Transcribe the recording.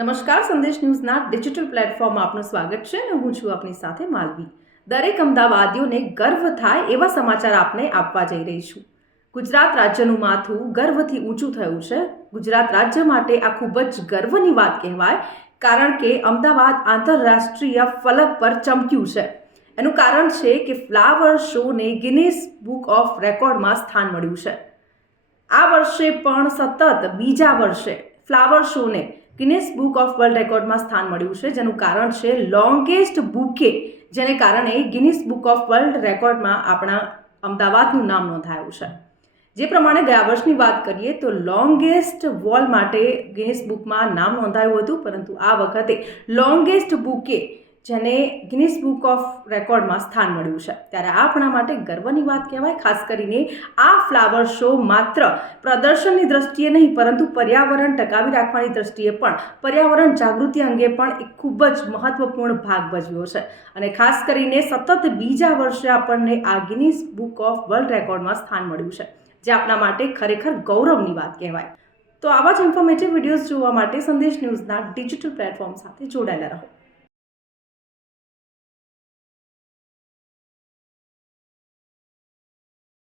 નમસ્કાર, સંદેશ ન્યૂઝના ડિજિટલ પ્લેટફોર્મમાં આપનું સ્વાગત છે અને હું છું આપની સાથે માલવી. દરેક અમદાવાદીઓને ગર્વ થાય એવા સમાચાર આપને આપવા જઈ રહી છું. ગુજરાત રાજ્યનું માથું ગર્વથી ઊંચું થયું છે. ગુજરાત રાજ્ય માટે આ ખૂબ જ ગર્વની વાત કહેવાય, કારણ કે અમદાવાદ આંતરરાષ્ટ્રીય ફલક પર ચમક્યું છે. એનું કારણ છે કે ફ્લાવર શોને ગિનિસ બુક ઓફ રેકોર્ડમાં સ્થાન મળ્યું છે. આ વર્ષે પણ સતત બીજા વર્ષે ફ્લાવર શોને ગિનિસ બુક ઓફ વર્લ્ડ રેકોર્ડમાં સ્થાન મળ્યું છે, જેનું કારણ છે લોંગેસ્ટ બુકે, જેને કારણે ગિનિસ બુક ઓફ વર્લ્ડ રેકોર્ડમાં આપણા અમદાવાદનું નામ નોંધાયું છે. જે પ્રમાણે ગયા વર્ષની વાત કરીએ તો લોંગેસ્ટ વોલ માટે ગિનિસ બુકમાં નામ નોંધાયું હતું, પરંતુ આ વખતે લોંગેસ્ટ બુકે, જેને ગિનિસ બુક ઓફ રેકોર્ડમાં સ્થાન મળ્યું છે, ત્યારે આપણા માટે ગર્વની વાત કહેવાય. ખાસ કરીને આ ફ્લાવર શો માત્ર પ્રદર્શનની દ્રષ્ટિએ નહીં, પરંતુ પર્યાવરણ ટકાવી રાખવાની દ્રષ્ટિએ પણ પર્યાવરણ જાગૃતિ અંગે પણ એક ખૂબ જ મહત્વપૂર્ણ ભાગ ભજવ્યો છે. અને ખાસ કરીને સતત બીજા વર્ષે આપણને આ ગિનિસ બુક ઓફ વર્લ્ડ રેકોર્ડમાં સ્થાન મળ્યું છે, જે આપણા માટે ખરેખર ગૌરવની વાત કહેવાય. તો આવા જ ઇન્ફોર્મેટિવ વિડીયોઝ જોવા માટે સંદેશ ન્યૂઝના ડિજિટલ પ્લેટફોર્મ સાથે જોડાયેલા રહો.